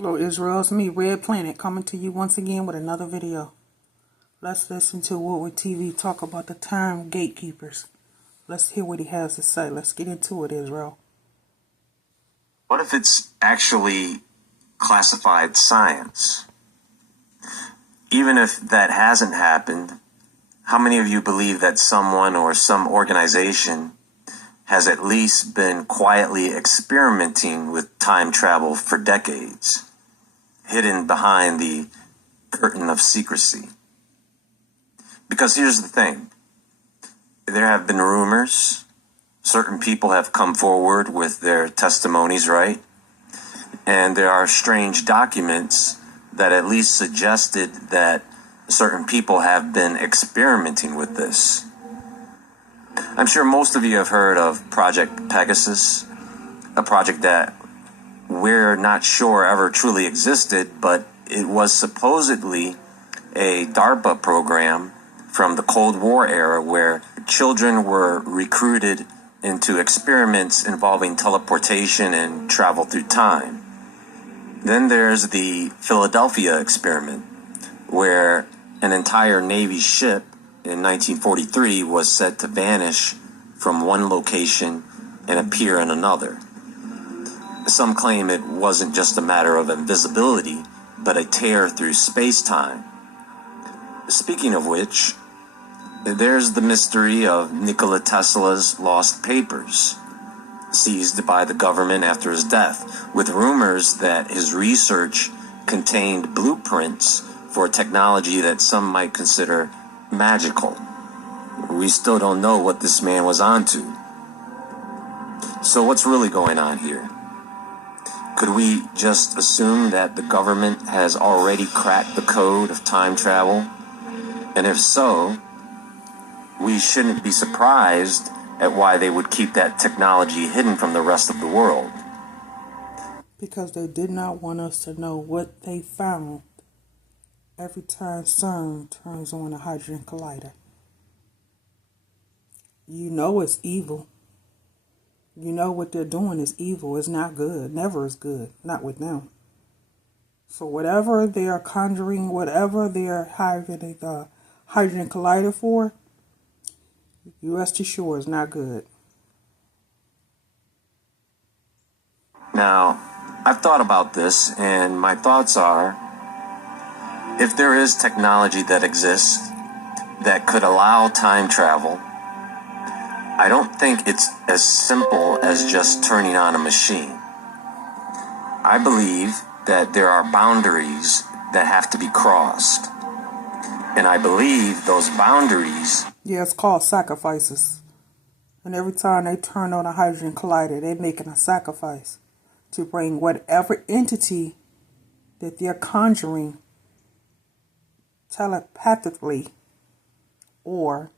Hello Israel, it's me, Red Planet, coming to you once again with another video. Let's listen to Woodward TV talk about the time gatekeepers. Let's hear what he has to say. Let's get into it, Israel. What if it's actually classified science? Even if that hasn't happened, how many of you believe that someone or some organization has at least been quietly experimenting with time travel for decades, hidden behind the curtain of secrecy? Because here's the thing. There have been rumors. Certain people have come forward with their testimonies, right? And there are strange documents that at least suggested that certain people have been experimenting with this. I'm sure most of you have heard of Project Pegasus, a project that we're not sure ever truly existed, but it was supposedly a DARPA program from the Cold War era where children were recruited into experiments involving teleportation and travel through time. Then there's the Philadelphia experiment, where an entire Navy ship in 1943 was said to vanish from one location and appear in another. Some claim it wasn't just a matter of invisibility, but a tear through space-time. Speaking of which, there's the mystery of Nikola Tesla's lost papers, seized by the government after his death, with rumors that his research contained blueprints for technology that some might consider magical. We still don't know what this man was onto. So what's really going on here? Could we just assume that the government has already cracked the code of time travel? And if so, we shouldn't be surprised at why they would keep that technology hidden from the rest of the world. Because they did not want us to know what they found every time CERN turns on a hydrogen collider. You know it's evil. You know what they're doing is evil. It's not good. Never is good. Not with them. So whatever they are conjuring, whatever they're having the hydrogen collider for, you rest assured is not good. Now, I've thought about this, and my thoughts are, if there is technology that exists that could allow time travel, I don't think it's as simple as just turning on a machine. I believe that there are boundaries that have to be crossed. And I believe those boundaries... Yeah, it's called sacrifices. And every time they turn on a hydrogen collider, they're making a sacrifice to bring whatever entity that they're conjuring telepathically or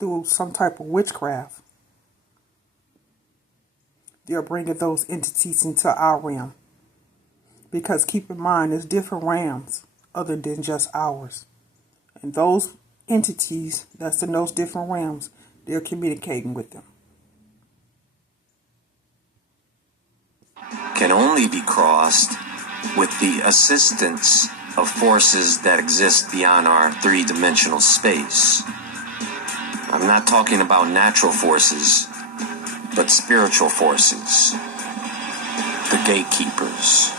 through some type of witchcraft. They're bringing those entities into our realm. Because keep in mind, there's different realms other than just ours. And those entities that's in those different realms, they're communicating with them. Can only be crossed with the assistance of forces that exist beyond our three-dimensional space. I'm not talking about natural forces, but spiritual forces. The gatekeepers.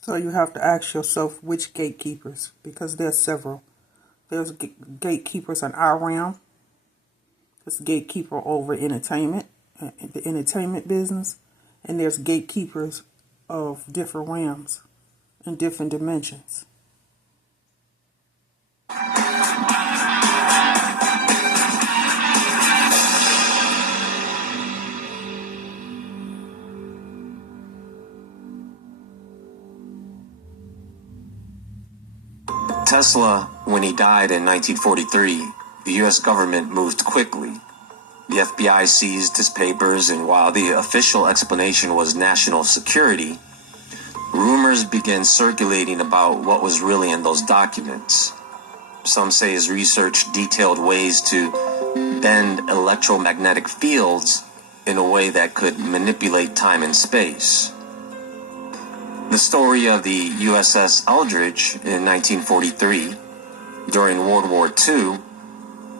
So you have to ask yourself which gatekeepers, because there's several. There's gatekeepers in our realm. There's gatekeeper over entertainment, the entertainment business, and there's gatekeepers of different realms and different dimensions. Tesla, when he died in 1943, the U.S. government moved quickly. The FBI seized his papers, and while the official explanation was national security, rumors began circulating about what was really in those documents. Some say his research detailed ways to bend electromagnetic fields in a way that could manipulate time and space. The story of the USS Eldridge in 1943, during World War II,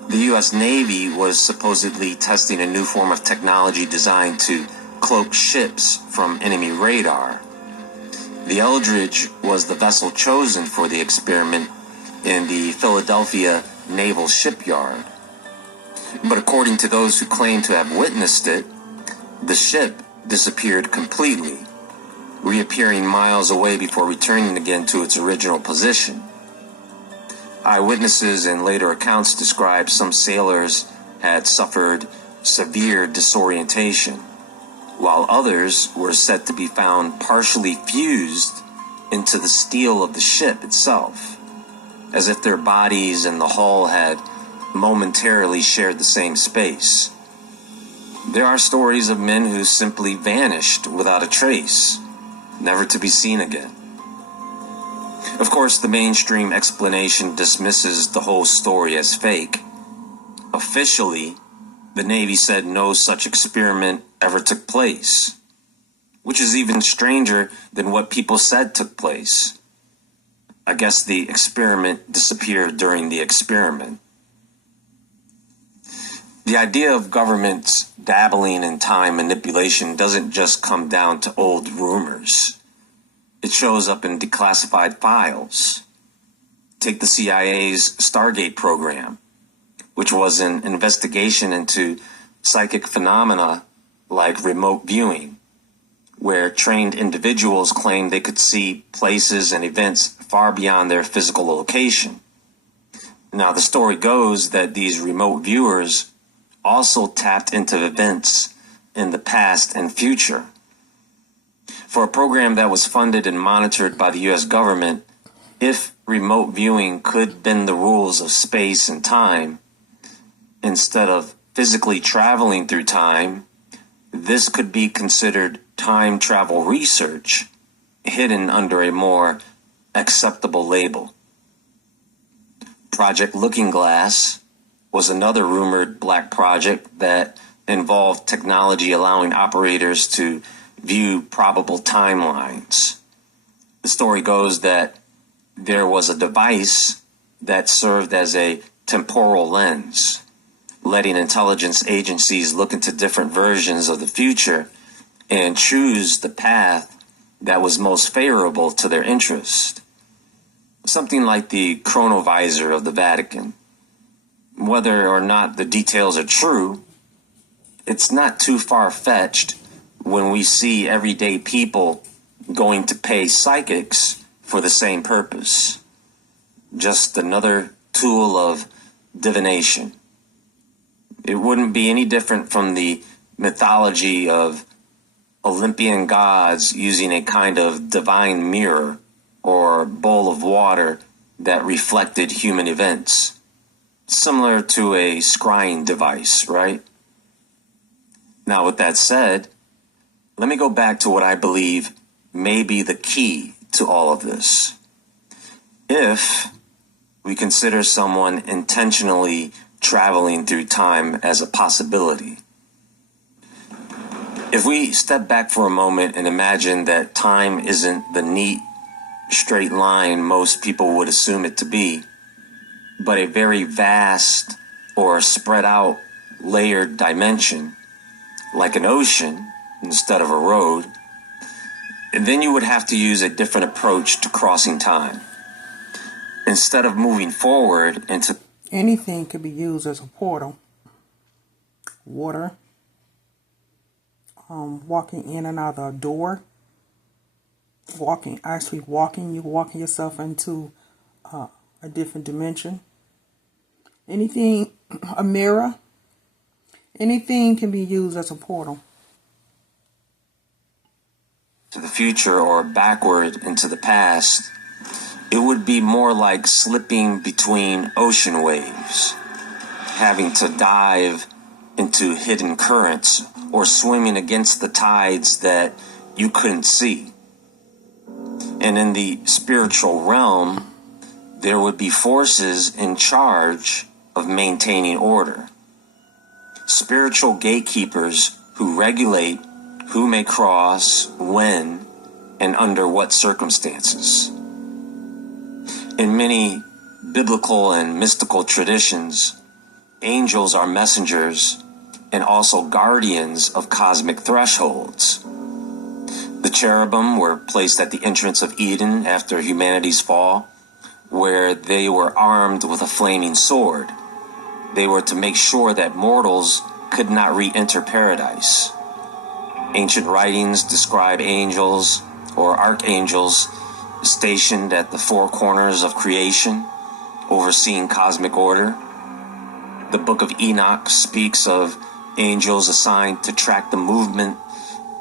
the U.S. Navy was supposedly testing a new form of technology designed to cloak ships from enemy radar. The Eldridge was the vessel chosen for the experiment in the Philadelphia Naval Shipyard. But according to those who claim to have witnessed it, the ship disappeared completely, reappearing miles away before returning again to its original position. Eyewitnesses and later accounts describe some sailors had suffered severe disorientation, while others were said to be found partially fused into the steel of the ship itself, as if their bodies and the hull had momentarily shared the same space. There are stories of men who simply vanished without a trace, never to be seen again. Of course, the mainstream explanation dismisses the whole story as fake. Officially, the Navy said no such experiment ever took place, which is even stranger than what people said took place. I guess the experiment disappeared during the experiment. The idea of governments dabbling in time manipulation doesn't just come down to old rumors. It shows up in declassified files. Take the CIA's Stargate program, which was an investigation into psychic phenomena like remote viewing, where trained individuals claimed they could see places and events far beyond their physical location. Now, the story goes that these remote viewers also tapped into events in the past and future. For a program that was funded and monitored by the U.S. government, if remote viewing could bend the rules of space and time, instead of physically traveling through time, this could be considered time travel research, hidden under a more acceptable label. Project Looking Glass was another rumored black project that involved technology allowing operators to view probable timelines. The story goes that there was a device that served as a temporal lens, letting intelligence agencies look into different versions of the future and choose the path that was most favorable to their interest. Something like the chronovisor of the Vatican. Whether or not the details are true, it's not too far-fetched when we see everyday people going to pay psychics for the same purpose. Just another tool of divination. It wouldn't be any different from the mythology of Olympian gods using a kind of divine mirror or bowl of water that reflected human events. Similar to a scrying device, right? Now, with that said, let me go back to what I believe may be the key to all of this. If we consider someone intentionally traveling through time as a possibility, if we step back for a moment and imagine that time isn't the neat, straight line most people would assume it to be, but a very vast or spread out layered dimension, like an ocean instead of a road, and then you would have to use a different approach to crossing time. Instead of moving forward into anything could be used as a portal. Water, walking in and out of a door, you're walking yourself into a different dimension. Anything, a mirror, anything can be used as a portal. To the future or backward into the past, it would be more like slipping between ocean waves, having to dive into hidden currents or swimming against the tides that you couldn't see. And in the spiritual realm, there would be forces in charge of maintaining order. Spiritual gatekeepers who regulate who may cross, when, and under what circumstances. In many biblical and mystical traditions, angels are messengers and also guardians of cosmic thresholds. The cherubim were placed at the entrance of Eden after humanity's fall, where they were armed with a flaming sword. They were to make sure that mortals could not re-enter paradise. Ancient writings describe angels or archangels stationed at the four corners of creation, overseeing cosmic order. The book of Enoch speaks of angels assigned to track the movement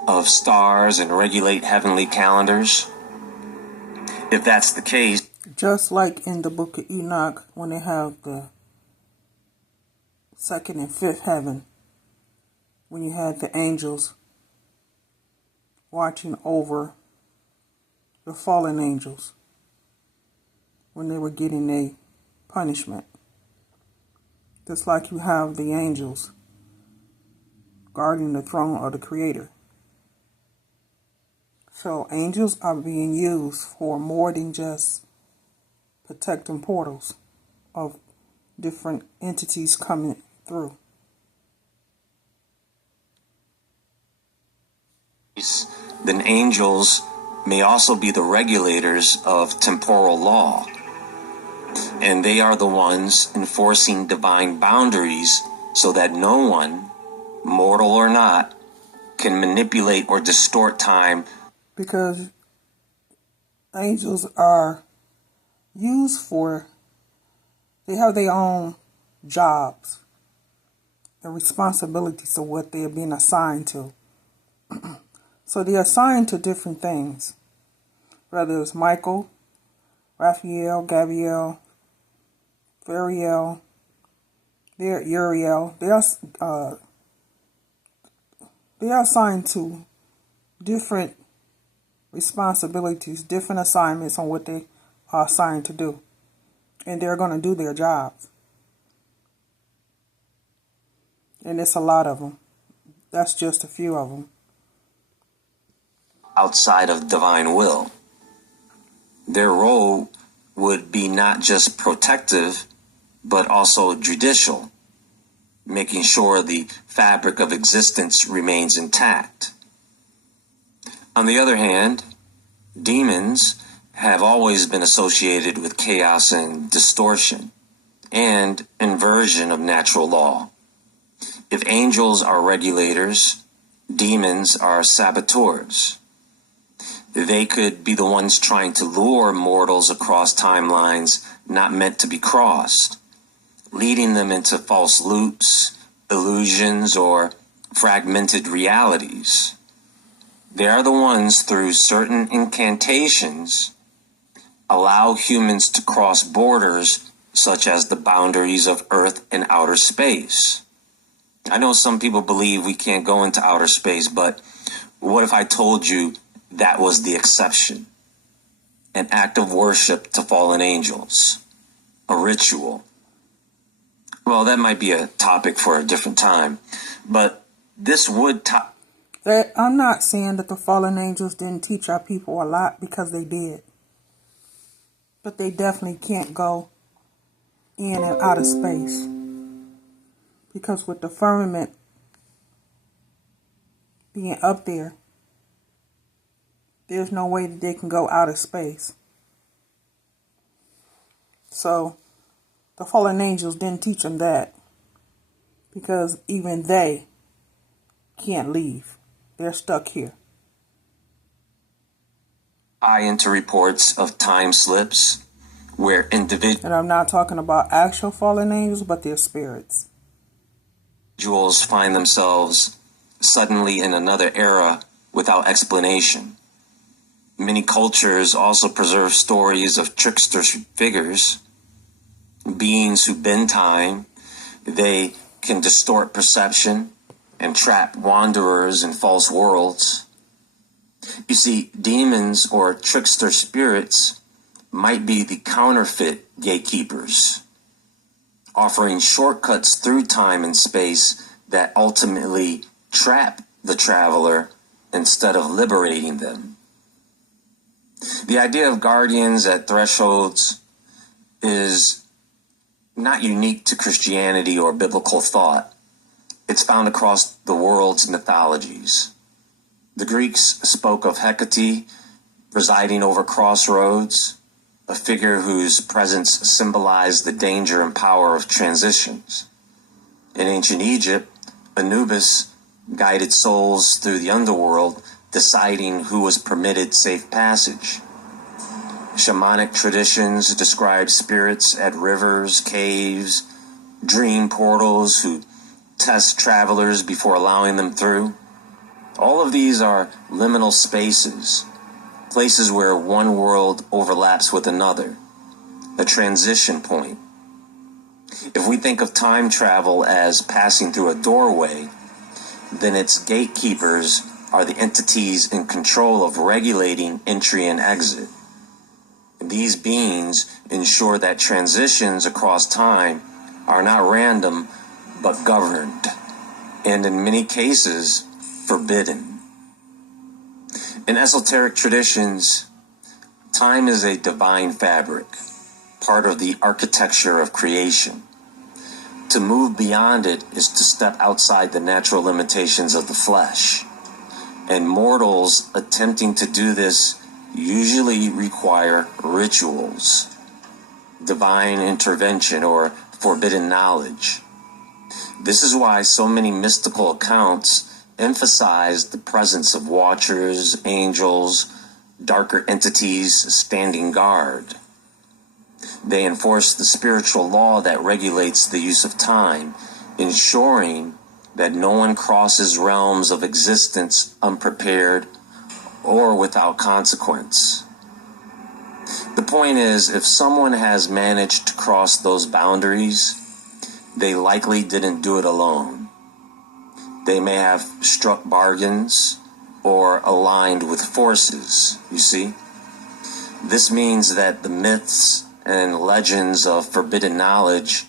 of stars and regulate heavenly calendars. If that's the case, just like in the book of Enoch, when they have the second and fifth heaven, when you had the angels watching over the fallen angels when they were getting a punishment. Just like you have the angels guarding the throne of the Creator. So angels are being used for more than just protecting portals of different entities coming through. Then angels may also be the regulators of temporal law, and they are the ones enforcing divine boundaries so that no one, mortal or not, can manipulate or distort time. Because angels are used for, they have their own jobs and responsibilities of what they're being assigned to. So they're assigned to different things, whether it's Michael, Raphael, Gabriel, Fariel, they're Uriel. They are assigned to different responsibilities, different assignments on what they are assigned to do. And they're going to do their jobs. And it's a lot of them. That's just a few of them. Outside of divine will. Their role would be not just protective, but also judicial, making sure the fabric of existence remains intact. On the other hand, demons have always been associated with chaos and distortion and inversion of natural law. If angels are regulators, demons are saboteurs. They could be the ones trying to lure mortals across timelines not meant to be crossed, leading them into false loops, illusions, or fragmented realities. They are the ones, through certain incantations, allow humans to cross borders such as the boundaries of Earth and outer space. I know some people believe we can't go into outer space, but what if I told you that was the exception? An act of worship to fallen angels. A ritual. Well, that might be a topic for a different time, but this would I'm not saying that the fallen angels didn't teach our people a lot, because they did. But they definitely can't go in and out of space. Because with the firmament being up there, there's no way that they can go out of space. So the fallen angels didn't teach them that, because even they can't leave. They're stuck here. Tie into reports of time slips where individuals And I'm not talking about actual fallen angels, but their spirits. find themselves suddenly in another era without explanation. Many cultures also preserve stories of trickster figures, beings who bend time. They can distort perception and trap wanderers in false worlds. You see, demons or trickster spirits might be the counterfeit gatekeepers, offering shortcuts through time and space that ultimately trap the traveler instead of liberating them. The idea of guardians at thresholds is not unique to Christianity or biblical thought. It's found across the world's mythologies. The Greeks spoke of Hecate presiding over crossroads, a figure whose presence symbolized the danger and power of transitions. In ancient Egypt, Anubis guided souls through the underworld, deciding who was permitted safe passage. Shamanic traditions describe spirits at rivers, caves, dream portals who test travelers before allowing them through. All of these are liminal spaces, places where one world overlaps with another, a transition point. If we think of time travel as passing through a doorway, then its gatekeepers are the entities in control of regulating entry and exit. These beings ensure that transitions across time are not random, but governed, and in many cases, forbidden. In esoteric traditions, time is a divine fabric, part of the architecture of creation. To move beyond it is to step outside the natural limitations of the flesh, and mortals attempting to do this usually require rituals, divine intervention, or forbidden knowledge. This is why so many mystical accounts emphasize the presence of watchers, angels, darker entities standing guard. They enforce the spiritual law that regulates the use of time, ensuring that no one crosses realms of existence unprepared or without consequence. The point is, if someone has managed to cross those boundaries, they likely didn't do it alone. They may have struck bargains or aligned with forces, you see. This means that the myths and legends of forbidden knowledge,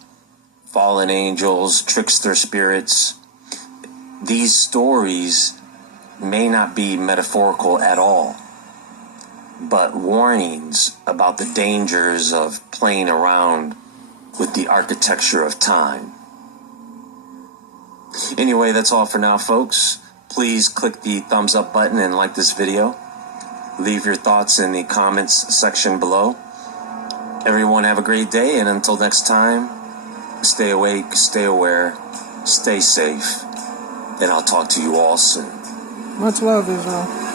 fallen angels, trickster spirits, these stories may not be metaphorical at all, but warnings about the dangers of playing around with the architecture of time. Anyway, that's all for now, folks. Please click the thumbs up button and like this video. Leave your thoughts in the comments section below. Everyone have a great day, and until next time, stay awake, stay aware, stay safe, and I'll talk to you all soon. Much love, Israel.